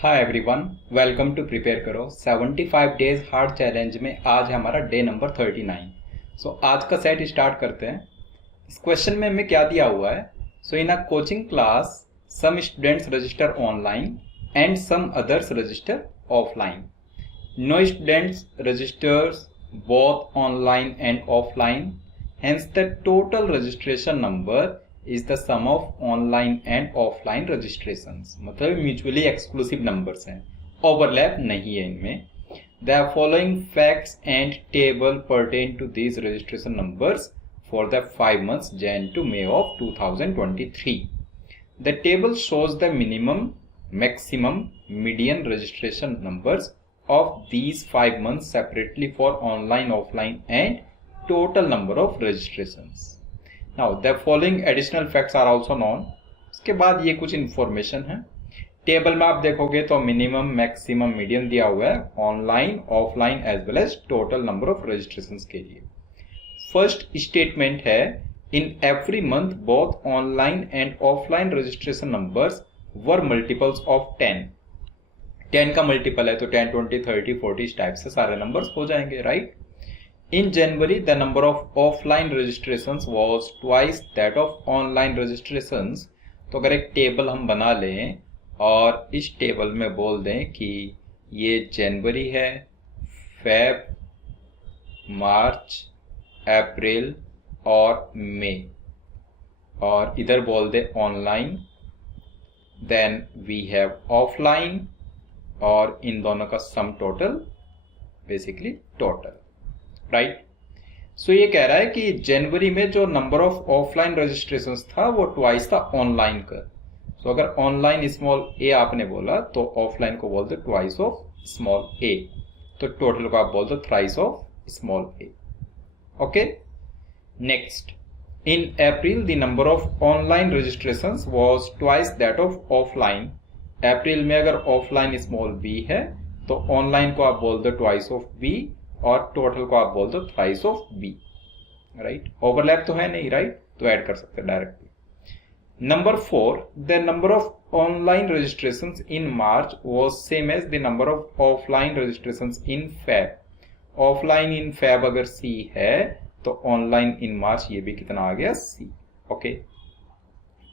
Hi everyone, welcome to prepare करो 75 days hard challenge में आज है हमारा डे नंबर 39। आज का सेट स्टार्ट करते हैं। इस क्वेश्चन में हमें क्या दिया हुआ है। In a coaching class some students register online and some others register offline. No students registers both online and offline, hence the total registration number is the sum of online and offline registrations. मतलब mutually exclusive numbers हैं, overlap नहीं है इनमें। The following facts and table pertain to these registration numbers for the 5 months Jan to May of 2023. The table shows the minimum, maximum, median registration numbers of these 5 months separately for online, offline and total number of registrations. Now the following additional facts are also known. इसके बाद ये कुछ information है। Table में आप देखोगे तो minimum, maximum, medium दिया हुआ है online, offline as well as total number of registrations के लिए। फर्स्ट स्टेटमेंट है, in every month both online and offline registration numbers were multiples of 10। 10 का मल्टीपल है तो 10, 20, 30, 40 इस टाइप से सारे नंबर्स हो जाएंगे, right. In January, the number of offline registrations was twice that of online registrations. तो अगर एक टेबल हम बना लें और इस टेबल में बोल दें कि ये जनवरी है, फेब, मार्च, अप्रैल और मई, और इधर बोल दें online, then we have offline, और इन दोनों का sum total basically total, right. So ये कह रहा है कि जनवरी में जो नंबर ऑफ ऑफलाइन रजिस्ट्रेशंस था वो ट्वाइस था ऑनलाइन का। सो अगर ऑनलाइन स्मॉल ए आपने बोला तो ऑफलाइन को बोल दो ट्वाइस ऑफ स्मॉल ए, तो टोटल को आप बोल दो thrice of small A. Okay, next, in April the number of online registrations was twice that of offline. April में अगर ऑफलाइन स्मॉल बी है तो ऑनलाइन को आप बोल दो ट्वाइस ऑफ बी और टोटल को आप बोल दो thrice of b, right. Overlap तो है नहीं, राइट, तो ऐड कर सकते हैं directly. Number 4, the number of online registrations in March was same as the number of offline registrations in Feb. Offline in Feb अगर सी है तो ऑनलाइन इन मार्च ये भी कितना आ गया, C. Okay,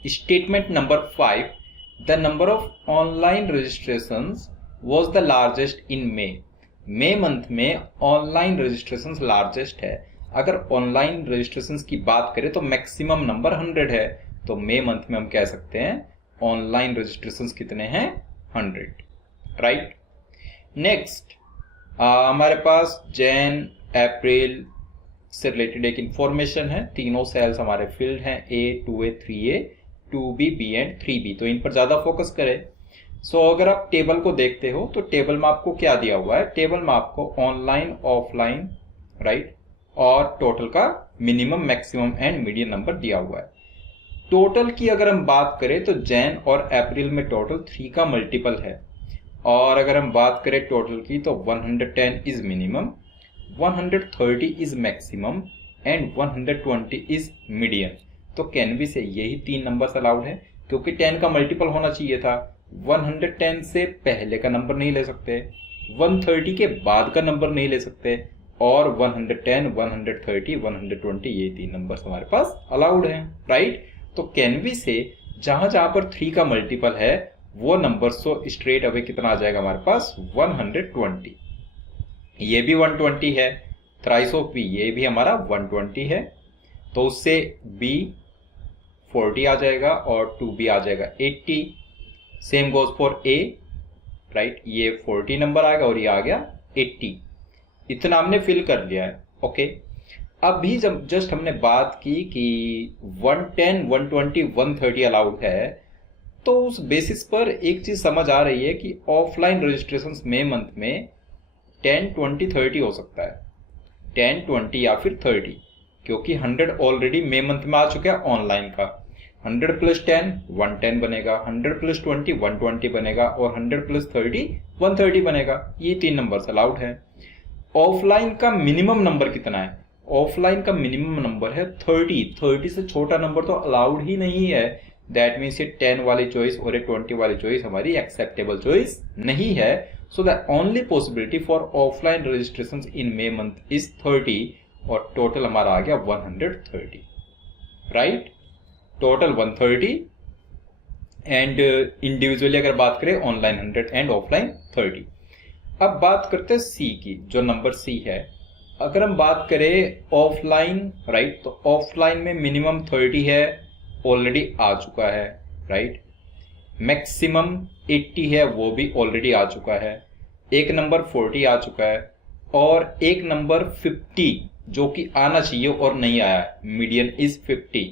statement number 5, the number of online registrations was the largest in May. May month में online registrations largest है। अगर ऑनलाइन रजिस्ट्रेशंस की बात करें तो मैक्सिमम नंबर 100 है, तो मई मंथ में हम कह सकते हैं ऑनलाइन रजिस्ट्रेशंस कितने हैं, 100, राइट। नेक्स्ट, हमारे पास जैन, अप्रैल से रिलेटेड एक इंफॉर्मेशन है। तीनों सेल्स हमारे फिल्ड हैं, A, 2A, 3A, 2B, B and 3B, तो इन पर ज्यादा फोकस करें। अगर आप टेबल को देखते हो तो टेबल में आपको क्या दिया हुआ है, टेबल में आपको ऑनलाइन, ऑफलाइन, राइट, और टोटल का minimum, maximum and median number दिया हुआ है। टोटल की अगर हम बात करें तो जैन और अप्रैल में टोटल 3 का मल्टीपल है, और अगर हम बात करें टोटल की तो 110 is minimum, 130 is maximum and 120 is median. तो कैन वी से यही 3 नंबर अलाउड है, क्योंकि 10 का मल्टीपल होना चाहिए था। 110 से पहले का नंबर नहीं ले सकते, 130 के बाद का नंबर नहीं ले सकते, और 110, 130, 120 ये 3 नंबर हमारे पास अलाउड हैं, राइट। तो कैन वी से जहां जहां पर 3 का मल्टीपल है वो नंबर सो स्ट्रेट अवे कितना आ जाएगा हमारे पास, 120। ये भी 120 है, थ्राइस ऑफ बी ये भी हमारा 120 है, तो उससे बी 40 आ जाएगा और 2b आ जाएगा 80। Same goes for a, right, ये 40 नंबर आएगा और ये आ गया 80। इतना हमने फिल कर लिया है। ओके, अभी जब जस्ट हमने बात की कि 110, 120, 130 अलाउड है, तो उस बेसिस पर एक चीज समझ आ रही है कि ऑफलाइन रजिस्ट्रेशंस मई मंथ में 10, 20, 30 हो सकता है, 10, 20 या फिर 30, क्योंकि 100 ऑलरेडी मई मंथ में आ चुका है ऑनलाइन का। 100 + 10 110 बनेगा, 100 + 20 120 बनेगा, और 100 + 30 130 बनेगा। ये 3 नंबर अलाउड है। ऑफलाइन का मिनिमम नंबर कितना है, ऑफलाइन का मिनिमम नंबर है 30। 30 से छोटा नंबर तो अलाउड ही नहीं है, दैट मीन्स ये 10 वाली चॉइस और ये 20 वाली चॉइस हमारी एक्सेप्टेबल चॉइस नहीं है। So the only possibility for offline registration in May month is 30 और टोटल हमारा आ गया 130, राइट। टोटल 130 एंड इंडिविजुअली अगर बात करें ऑनलाइन 100 एंड ऑफलाइन 30। अब बात करते हैं सी की, जो नंबर सी है। अगर हम बात करें ऑफलाइन, राइट, तो ऑफलाइन में मिनिमम 30 है, ऑलरेडी आ चुका है, राइट। मैक्सिमम 80 है, वो भी ऑलरेडी आ चुका है। एक नंबर 40 आ चुका है और एक नंबर 50 जो कि आना चाहिए और नहीं आया, मीडियन इज 50।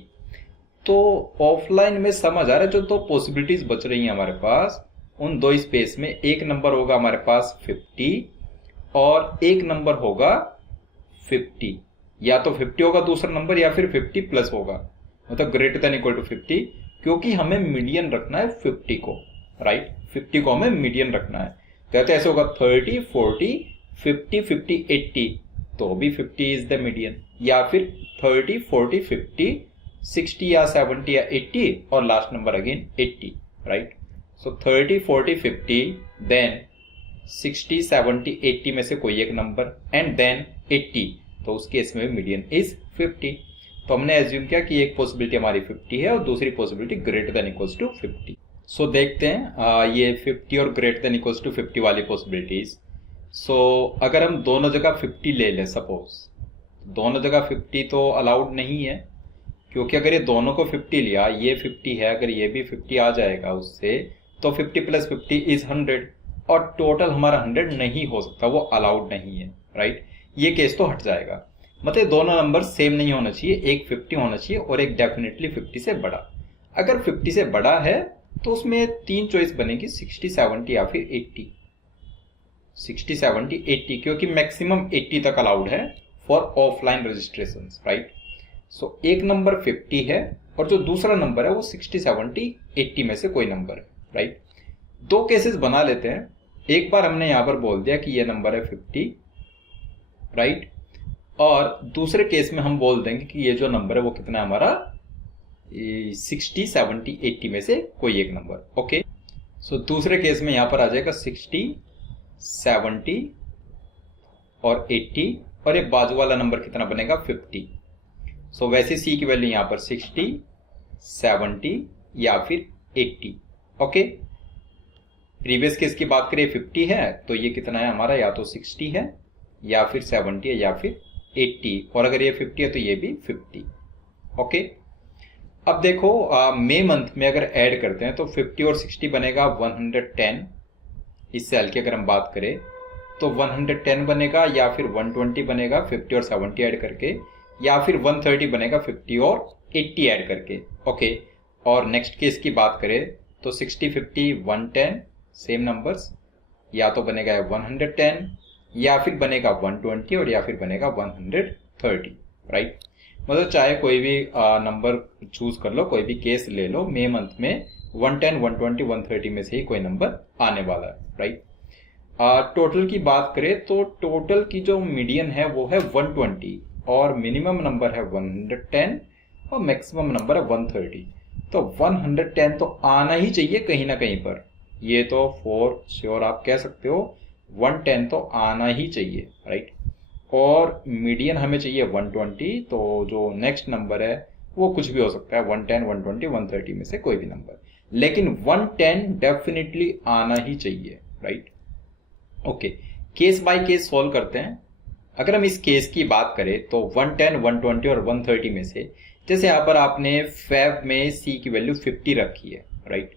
तो ऑफलाइन में समझ आ रहा है, जो दो पॉसिबिलिटीज बच रही हैं हमारे पास, उन दो स्पेस में एक नंबर होगा हमारे पास 50 और एक नंबर होगा 50। या तो 50 होगा दूसरा नंबर या फिर 50 प्लस होगा, मतलब ग्रेटर देन इक्वल टू 50, क्योंकि हमें मीडियन रखना है 50 को, राइट। 50 को हमें मीडियन रखना है। कहते ऐसे होगा 30, 40, 50, 50, 80, तो भी 50 इज द मीडियन, या फिर 30, 40, 50, 60 या 70 या 80 और लास्ट नंबर अगेन 80, राइट। सो 30, 40, 50, देन 60, 70, 80 में से कोई एक नंबर एंड देन 80, तो उस केस में मीडियन इज 50। तो हमने एज्यूम किया कि एक पॉसिबिलिटी हमारी 50 है और दूसरी possibility greater than equals to 50। So देखते हैं ये 50 और ग्रेटर देन इक्वल्स टू 50 वाली पॉसिबिलिटीज। सो अगर हम दोनों जगह 50 ले लें, सपोज दोनों जगह 50 तो अलाउड नहीं है, क्योंकि अगर ये दोनों को 50 लिया, ये 50 है, अगर ये भी 50 आ जाएगा उससे, तो 50 प्लस 50 इज 100 और टोटल हमारा 100 नहीं हो सकता, वो अलाउड नहीं है, राइट। ये केस तो हट जाएगा, मतलब दोनों नंबर सेम नहीं होना चाहिए, एक 50 होना चाहिए और एक डेफिनेटली 50 से बड़ा। अगर 50 से बड़ा है तो उसमें तीन चॉइस बनेगी, 60, 70 या फिर 80। 60, 70, 80, क्योंकि मैक्सिमम 80 तक अलाउड है फॉर ऑफलाइन रजिस्ट्रेशन, राइट। सो एक नंबर 50 है और जो दूसरा नंबर है वो 60, 70, 80 में से कोई नंबर है, राइट। दो केसेस बना लेते हैं। एक बार हमने यहां पर बोल दिया कि ये नंबर है 50, राइट, और दूसरे केस में हम बोल देंगे कि ये जो नंबर है वो कितना है हमारा, 60, 70, 80 में से कोई एक नंबर, ओके। सो दूसरे केस में यहां पर आ जाएगा 60, 70 और 80 और एक बाजू वाला नंबर कितना बनेगा 50। सो वैसे सी की वैल्यू यहां पर 60, 70 या फिर 80, ओके। प्रीवियस केस की बात करें 50 है तो ये कितना है हमारा, या तो 60 है या फिर 70 है या फिर 80, और अगर ये 50 है तो ये भी 50, ओके। अब देखो मई मंथ में अगर ऐड करते हैं तो 50 और 60 बनेगा 110। इससे हल्के अगर हम बात करें तो 110 बनेगा या फिर 120 बनेगा 50 और 70 ऐड करके, या फिर 130 बनेगा 50 और 80 ऐड करके, ओके। और नेक्स्ट केस की बात करें तो 60, 50, 110 सेम नंबर्स, या तो बनेगा 110 या फिर बनेगा 120 और या फिर बनेगा 130, राइट। मतलब चाहे कोई भी नंबर चूज कर लो, कोई भी केस ले लो, मई मंथ में 110, 120, 130 में से ही कोई नंबर आने वाला है, राइट। टोटल की बात करें तो टोटल की जो मीडियन है वो है 120 और मिनिमम नंबर है 110 और मैक्सिमम नंबर है 130। तो 110 तो आना ही चाहिए कहीं ना कहीं पर, ये तो फॉर श्योर आप कह सकते हो 110 तो आना ही चाहिए, राइट। और मीडियन हमें चाहिए 120, तो जो नेक्स्ट नंबर है वो कुछ भी हो सकता है, 110, 120, 130 में से कोई भी नंबर, लेकिन 110 डेफिनेटली आना ही चाहिए, right. Okay, case by case solve करते हैं। अगर हम इस केस की बात करें तो 110, 120 और 130 में से, जैसे यहाँ पर आपने फैब में सी की वैल्यू 50 रखी है, राइट।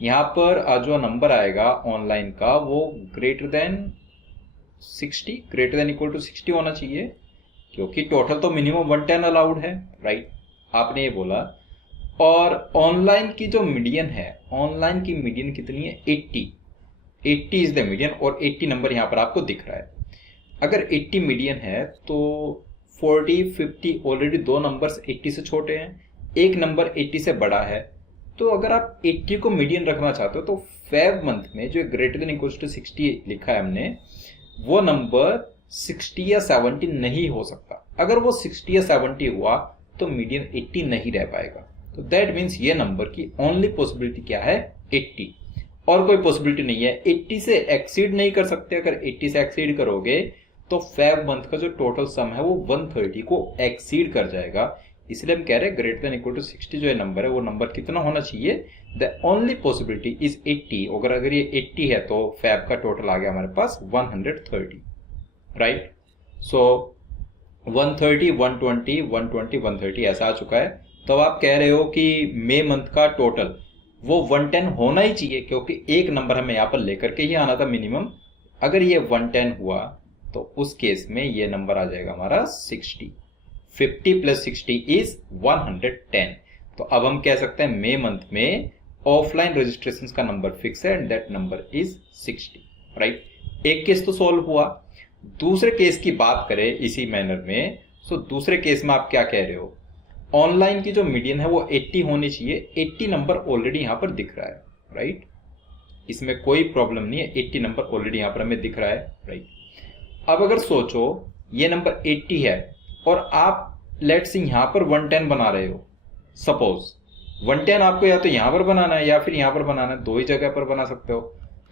यहाँ पर जो नंबर आएगा ऑनलाइन का वो greater than 60, greater than equal to 60 होना चाहिए, क्योंकि टोटल तो मिनिमम 110 अलाउड है, राइट, आपने ये बोला। और ऑनलाइन की जो मीडियन है, ऑनलाइन की मीडियन कितनी है 80 इज द मीडियन, और 80 नंबर यहाँ पर आपको दिख रहा है। अगर 80 मीडियन है तो 40, 50 ऑलरेडी दो नंबर्स 80 से छोटे हैं, एक नंबर 80 से बड़ा है। तो अगर आप 80 को मीडियन रखना चाहते हो तो फेब मंथ में जो ग्रेटर देन इक्वल टू 60 लिखा है हमने, वो नंबर 60 या 70 नहीं हो सकता। अगर वो 60 या 70 हुआ तो मीडियन 80 नहीं रह पाएगा, तो दैट मीन्स ये नंबर की ओनली पॉसिबिलिटी क्या है, 80, और कोई पॉसिबिलिटी नहीं है। 80 से एक्सीड नहीं कर सकते। अगर 80 से एक्सीड करोगे तो फेब मंथ का जो टोटल सम है वो 130 को एक्सीड कर जाएगा। इसलिए हम कह रहे हैं ग्रेटर देन इक्वल टू 60 जो है नंबर है वो नंबर कितना होना चाहिए, द ओनली पॉसिबिलिटी इज 80। अगर ये 80 है तो फेब का टोटल आ गया हमारे पास 130, राइट। सो 130, 120, 120, 130 ऐसा आ चुका है। तो अब आप कह रहे हो कि मई मंथ का टोटल वो 110 होना ही चाहिए, क्योंकि एक नंबर हमें यहाँ पर लेकर के ही आना था मिनिमम। अगर ये 110 हुआ तो उस केस में ये नंबर आ जाएगा हमारा 60। 50 प्लस 60 इज 110। तो अब हम कह सकते हैं मई मंथ में ऑफलाइन रजिस्ट्रेशन का नंबर फिक्स है and that number is 60, right. एक केस तो सॉल्व हुआ। दूसरे केस की बात करें इसी मैनर में, सो दूसरे केस में आप क्या कह रहे हो, ऑनलाइन की जो मीडियन है वो 80 होनी चाहिए। 80 नंबर ऑलरेडी यहां पर दिख रहा है, राइट। इसमें कोई प्रॉब्लम नहीं है, 80 नंबर ऑलरेडी यहां पर हमें दिख रहा है, राइट। अब अगर सोचो ये नंबर 80 है और आप लेट्स से यहां पर 110 बना रहे हो। सपोज 110 आपको या तो यहां पर बनाना है या फिर यहां पर बनाना है, दो ही जगह पर बना सकते हो।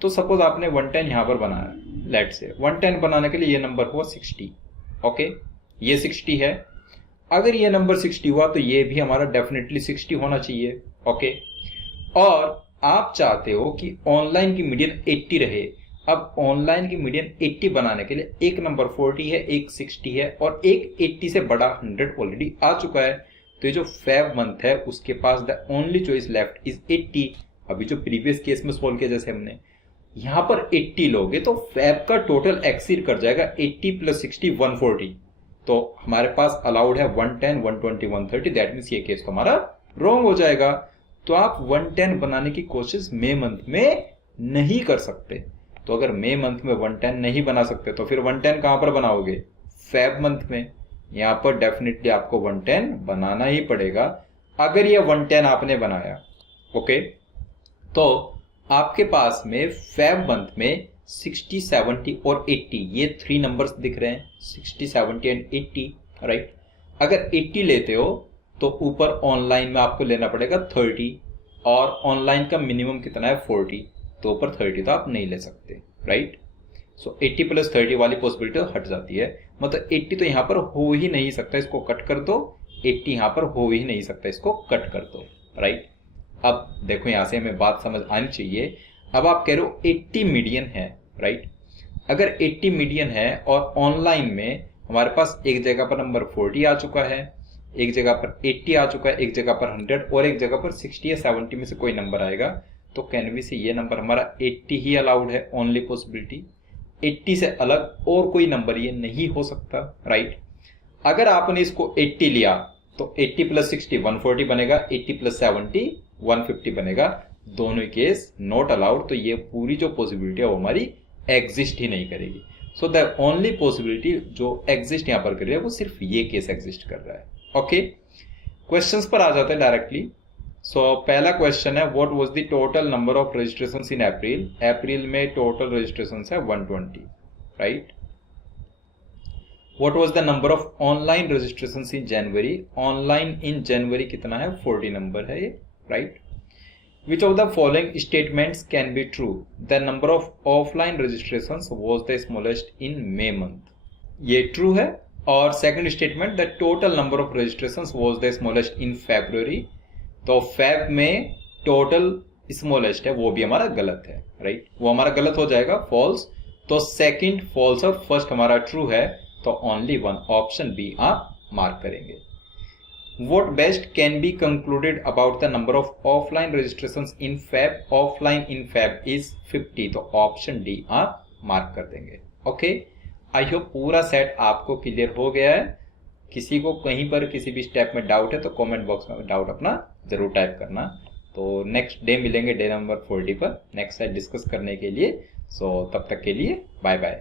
तो सपोज आपने 110 यहां पर बनाया, लेट्स से 110 बनाने के लिए ये नंबर हुआ 60, ओके, ये 60 है। अगर ये नंबर 60 हुआ तो ये भी हमारा डेफिनेटली 60 होना चाहिए, ओके। और आप चाहते हो कि ऑनलाइन की मीडियन 80 रहे। अब ऑनलाइन की मीडियन 80 बनाने के लिए एक नंबर 40 है, एक 60 है और एक 80 से बड़ा 100 ऑलरेडी आ चुका है। तो ये जो फेब मंथ है उसके पास the only choice left is 80। अभी जो प्रीवियस केस में सोल्व किया जैसे हमने यहां पर 80 लोगे तो फेब का टोटल एक्सीड कर जाएगा 80 प्लस 60 140। तो हमारे पास अलाउड है 110, 120, 130, दैट मीन्स ये केस तो हमारा रॉन्ग हो जाएगा। तो आप 110 बनाने की कोशिश मई मंथ में नहीं कर सकते। तो अगर मई मंथ में 110 नहीं बना सकते तो फिर 110 कहां पर बनाओगे, फेब मंथ में। यहां पर डेफिनेटली आपको 110 बनाना ही पड़ेगा। अगर ये 110 आपने बनाया, ओके, तो आपके पास में फेब मंथ में 60, 70 और 80 ये 3 नंबर्स दिख रहे हैं, 60, 70 एंड 80, राइट। अगर 80 लेते हो तो ऊपर ऑनलाइन में आपको लेना पड़ेगा 30 और ऑनलाइन का मिनिमम कितना है 40, तो ऊपर 30 तो आप नहीं ले सकते, राइट। सो 80 प्लस 30 वाली पॉसिबिलिटी हट जाती है। मतलब 80 तो यहां पर हो ही नहीं सकता, इसको कट कर दो। 80 यहां पर हो ही नहीं सकता, इसको कट कर दो, राइट। अब देखो यहां से हमें बात समझ आनी चाहिए। अब आप कह रहे हो 80 मीडियन है, राइट। अगर 80 मीडियन है और ऑनलाइन में हमारे पास एक जगह पर नंबर 40 आ चुका है, एक जगह पर 80 आ चुका है, एक जगह पर 100 और एक जगह पर 60 या 70 में से कोई नंबर आएगा, तो कैन वी से ये नंबर हमारा 80 ही अलाउड है, ओनली पॉसिबिलिटी। 80 से अलग और कोई नंबर ये नहीं हो सकता, राइट। अगर आपने इसको 80 लिया तो 80 प्लस 60 140 बनेगा, 80 प्लस 70 150 बनेगा। दोनों ही केस नॉट अलाउड। तो ये पूरी जो पॉसिबिलिटी है वो हमारी एग्जिस्ट ही नहीं करेगी। सो द ओनली पॉसिबिलिटी जो एग्जिस्ट यहां पर कर रही है वो सिर्फ ये केस एग्जिस्ट कर रहा है, ओके। क्वेश्चंस पर आ जाते हैं डायरेक्टली। सो पहला क्वेश्चन है what was the total number of registrations in April. अप्रैल में टोटल रजिस्ट्रेशंस है 120, right. What was the number of online registrations in January. Online in January कितना है, 40 नंबर है ये, right. Which of the following statements can be true? The number of offline registrations was the smallest in May month. ये true है। और second statement, the total number of registrations was the smallest in February. तो Feb में total smallest है, वो भी हमारा गलत है, right? वो हमारा गलत हो जाएगा, false। तो second false और first हमारा true है, तो only one option B आप mark करेंगे। What best can be concluded about the number of offline registrations in Feb? Offline in Feb is 50, तो ऑप्शन डी आप मार्क कर देंगे, ओके। आई होप पूरा सेट आपको क्लियर हो गया है। किसी को कहीं पर किसी भी स्टेप में डाउट है तो कमेंट बॉक्स में डाउट अपना जरूर टाइप करना। तो नेक्स्ट डे मिलेंगे डे नंबर 40 पर नेक्स्ट सेट डिस्कस करने के लिए। सो तब तक के लिए बाय बाय।